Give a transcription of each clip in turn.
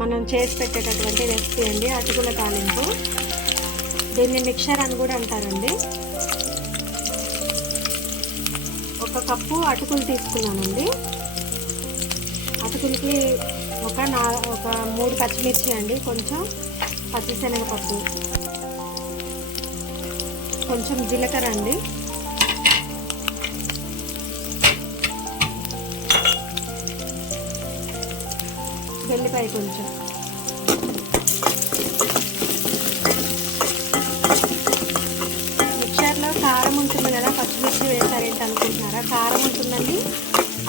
మనం చేసి పెట్టేటటువంటి రెసిపీ అండి, అటుకుల తాలింపు. దీన్ని మిక్చర్ అని కూడా అంటారండి. 1 కప్పు అటుకులు తీసుకున్నానండి. అటుకులకి ఒక 3 పచ్చిమిర్చి అండి, కొంచెం పచ్చిశనగపప్పు, కొంచెం జీలకర్ర అండి, వెల్లిపాయ కొంచెం, మిక్చర్లో కారం ఉంటుంది కదా, పచ్చిమిర్చి వేసారేంటి అనుకుంటున్నారా? కారం ఉంటుందండి.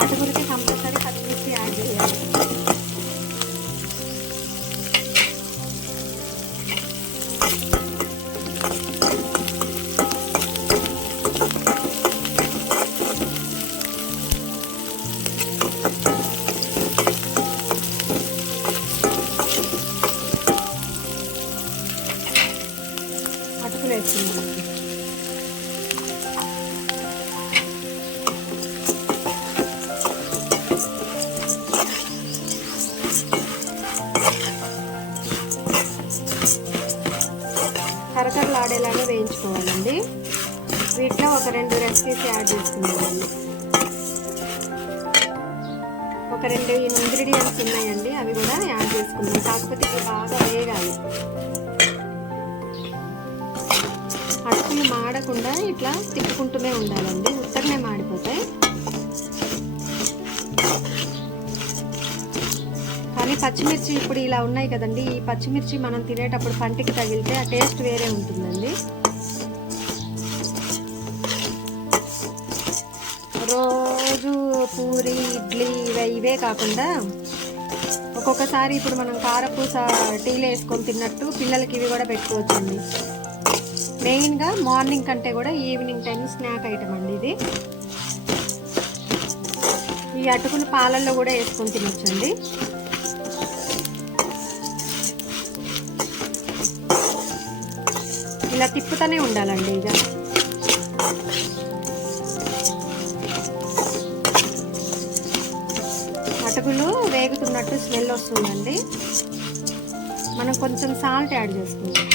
అటుకులకి కంపల్సరీ పచ్చిమిర్చి యాడ్ చేయాలి. అటుకులు వేసుకుందాం. కరకరలాడేలాగా వేయించుకోవాలండి. వీటిలో ఒక 2 రెసిపీస్ యాడ్ చేసుకున్నామండి. ఒక 2 ఇంగ్రీడియంట్స్ ఉన్నాయండి, అవి కూడా యాడ్ చేసుకున్నాం. కాకపోతే ఇవి బాగా వేగాలి. అటుకులు మాడకుండా ఇట్లా తిప్పుకుంటూనే ఉండాలండి, ఉత్తరనే మాడిపోతాయి. కానీ పచ్చిమిర్చి ఇప్పుడు ఇలా ఉన్నాయి కదండి, ఈ పచ్చిమిర్చి మనం తినేటప్పుడు పంటికి తగిలితే ఆ టేస్ట్ వేరే ఉంటుందండి. రోజు పూరి, ఇడ్లీ ఇవే కాకుండా ఒక్కొక్కసారి ఇప్పుడు మనం కారపూస టీలో వేసుకొని తిన్నట్టు పిల్లలకి ఇవి కూడా పెట్టుకోవచ్చండి. మెయిన్గా మార్నింగ్ కంటే కూడా ఈవినింగ్ టైం స్నాక్ ఐటమ్ అండి ఇది. ఈ అటుకులు పాలల్లో కూడా వేసుకొని తినొచ్చండి. ఇలా తిప్పుతూనే ఉండాలండి. ఇక అటుకులు వేగుతున్నట్టు స్మెల్ వస్తుందండి. మనం కొంచెం సాల్ట్ యాడ్ చేసుకుందాం.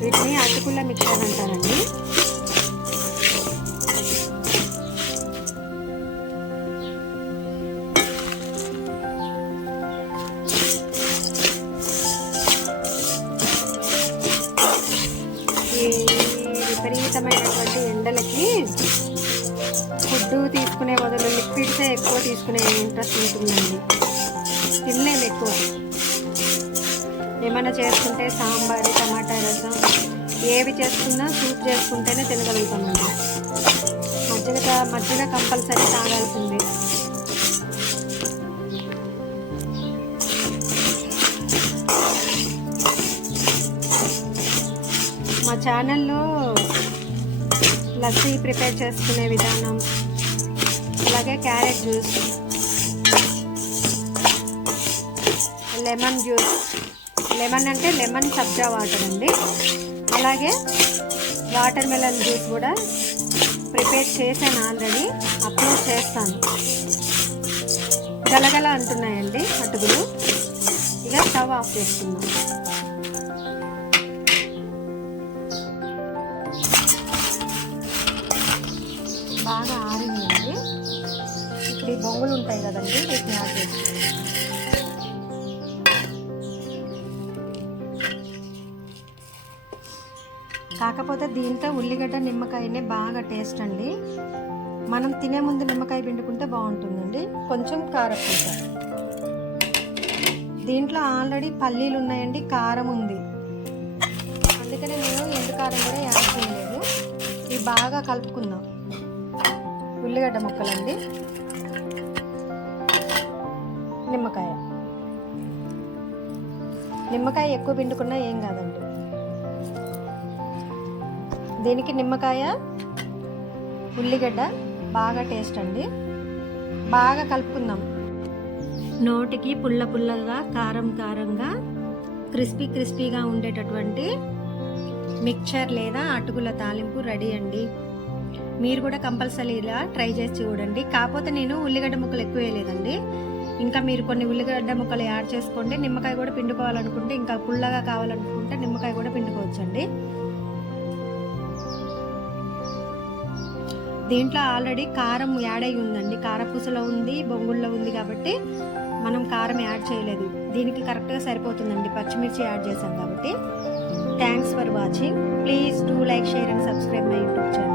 వీటిని అటుకుల మిక్చర్ అంటారండి. ఈ విపరీతమైనటువంటి ఎండలకి ఫుడ్ తీసుకునే బదులు లిక్విడ్సే ఎక్కువ తీసుకునే ఇంట్రెస్ట్ ఉంటుందండి. తినలేము ఎక్కువ. ఏమైనా చేసుకుంటే సాంబారు, టమాటా రసం, ఏవి చేసుకున్నా సూప్ చేసుకుంటేనే తినగలుగుతామండి. మజ్జిగ కంపల్సరీ తాగాల్సిందే. మా ఛానల్లో లస్సీ ప్రిపేర్ చేసుకునే విధానం, అలాగే carrot juice, lemon juice, lemon అంటే లెమన్ సబ్జా వాటర్ అండి, అలాగే వాటర్ మెలన్ జ్యూస్ కూడా ప్రిపేర్ చేశాను ఆల్రెడీ, అప్లోడ్ చేస్తాను. గలగల అంటున్నాయండి అటుకులు. ఇక స్టవ్ ఆఫ్ చేసుకుందాం. బాగా ఆరిందండి. ఇప్పుడు ఈ బొంగులు ఉంటాయి కదండి, వీటిని యాడ్ చేసుకుంటాం. కాకపోతే దీంతో ఉల్లిగడ్డ, నిమ్మకాయనే బాగా టేస్ట్ అండి. మనం తినే ముందు నిమ్మకాయ పిండుకుంటే బాగుంటుందండి. కొంచెం కారపూస, దీంట్లో ఆల్రెడీ పల్లీలు ఉన్నాయండి, కారం ఉంది, అందుకనే నేను ఎండు కారం కూడా యాడ్ చేయలేదు. ఇవి బాగా కలుపుకుందాం. ఉల్లిగడ్డ ముక్కలండి, నిమ్మకాయ ఎక్కువ పిండుకున్నా ఏం కాదండి. దీనికి నిమ్మకాయ, ఉల్లిగడ్డ బాగా టేస్ట్ అండి. బాగా కలుపుకుందాం. నోటికి పుల్ల పుల్లగా, కారం కారంగా, క్రిస్పీగా ఉండేటటువంటి మిక్చర్ లేదా అటుకుల తాలింపు రెడీ అండి. మీరు కూడా కంపల్సరీ ఇలా ట్రై చేసి చూడండి. కాకపోతే నేను ఉల్లిగడ్డ ముక్కలు ఎక్కువ వేయలేదండి. ఇంకా మీరు కొన్ని ఉల్లిగడ్డ ముక్కలు యాడ్ చేసుకోండి. నిమ్మకాయ కూడా పిండుకోవాలనుకుంటే, ఇంకా పుల్లగా కావాలనుకుంటే నిమ్మకాయ కూడా పిండుకోవచ్చండి. దీంట్లో ఆల్రెడీ కారం యాడ్ అయి ఉందండి. కారపూసలో ఉంది, బొంగుల్లో ఉంది కాబట్టి మనం కారం యాడ్ చేయలేదు. దీనికి కరెక్ట్గా సరిపోతుందండి, పచ్చిమిర్చి యాడ్ చేసాం కాబట్టి. Thanks for watching. Please do like, share and subscribe my YouTube channel.